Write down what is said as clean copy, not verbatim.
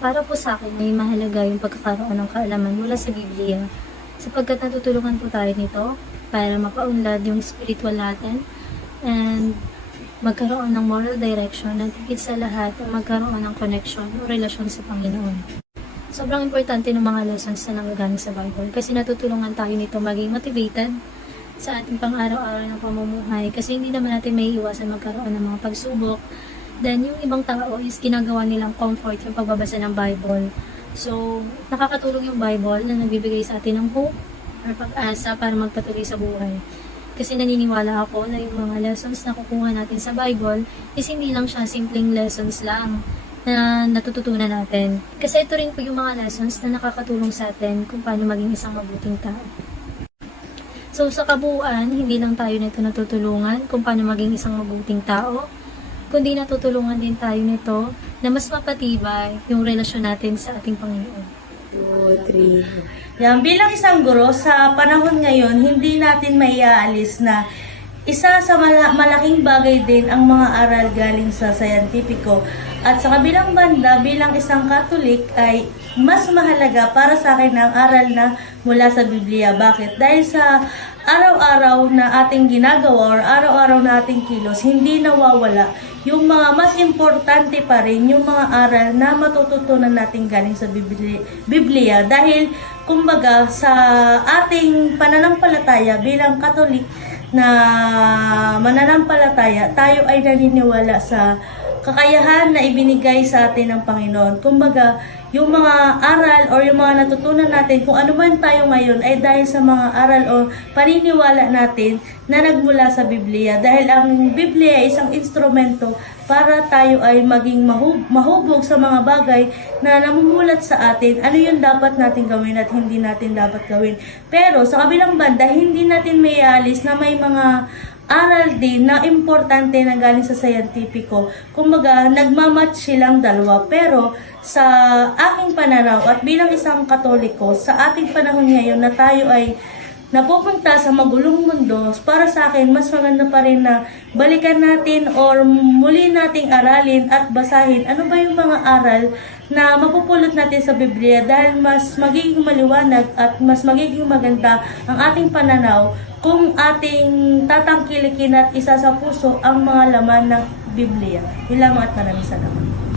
para po sa akin ay mahalaga yung pagkakaroon ng kaalaman mula sa Biblia sapagkat natutulungan po tayo nito para mapaunlad yung spiritual natin and magkaroon ng moral direction at higit sa lahat magkaroon ng connection o relasyon sa Panginoon. Sobrang importante ng mga lessons na nanggagaling sa Bible kasi natutulungan tayo nito maging motivated sa ating pang-araw-araw ng pamumuhay kasi hindi naman natin may iwasan magkaroon ng mga pagsubok. Then yung ibang tao is ginagawa nilang comfort yung pagbabasa ng Bible. So, nakakatulong yung Bible na nagbibigay sa atin ng hope or pag-asa para magpatuloy sa buhay. Kasi naniniwala ako na yung mga lessons na kukuha natin sa Bible is hindi lang siya simpleng lessons lang na natututunan natin. Kasi ito rin po yung mga lessons na nakakatulong sa atin kung paano maging isang mabuting tao. So sa kabuuan, hindi lang tayo nito natutulungan kung paano maging isang mabuting tao, kundi natutulungan din tayo nito na mas mapatibay yung relasyon natin sa ating Panginoon. 2, 3. Yan, bilang isang guro, sa panahon ngayon, hindi natin maiaalis na isa sa malaking bagay din ang mga aral galing sa scientifico. At sa kabilang banda, bilang isang Katolik ay mas mahalaga para sa akin ang aral na mula sa Biblia. Bakit? Dahil sa araw-araw na ating ginagawa or araw-araw na ating kilos, hindi nawawala yung mga mas importante pa rin yung mga aral na matututunan natin galing sa Biblia. Dahil kumbaga sa ating pananampalataya bilang Katolik na mananampalataya, tayo ay naniniwala sa kakayahan na ibinigay sa atin ng Panginoon. Kumbaga, yung mga aral or yung mga natutunan natin, kung ano man tayo ngayon, ay dahil sa mga aral o paniniwala natin na nagmula sa Biblia. Dahil ang Biblia ay isang instrumento para tayo ay maging mahubog sa mga bagay na namumulat sa atin, ano yung dapat natin gawin at hindi natin dapat gawin. Pero sa kabilang banda, hindi natin may alis na may mga aral din na importante na galing sa scientifico. Kumbaga, nagmamatch silang dalawa. Pero sa aking pananaw at bilang isang Katoliko, sa ating panahon ngayon na tayo ay napupunta sa magulong mundo, para sa akin, mas maganda pa rin na balikan natin or muli nating aralin at basahin ano ba yung mga aral na mapupulot natin sa Biblia dahil mas magiging maliwanag at mas magiging maganda ang ating pananaw kung ating tatangkilikin at isa sa puso ang mga laman ng Biblia. Yun lamang at maraming salamat.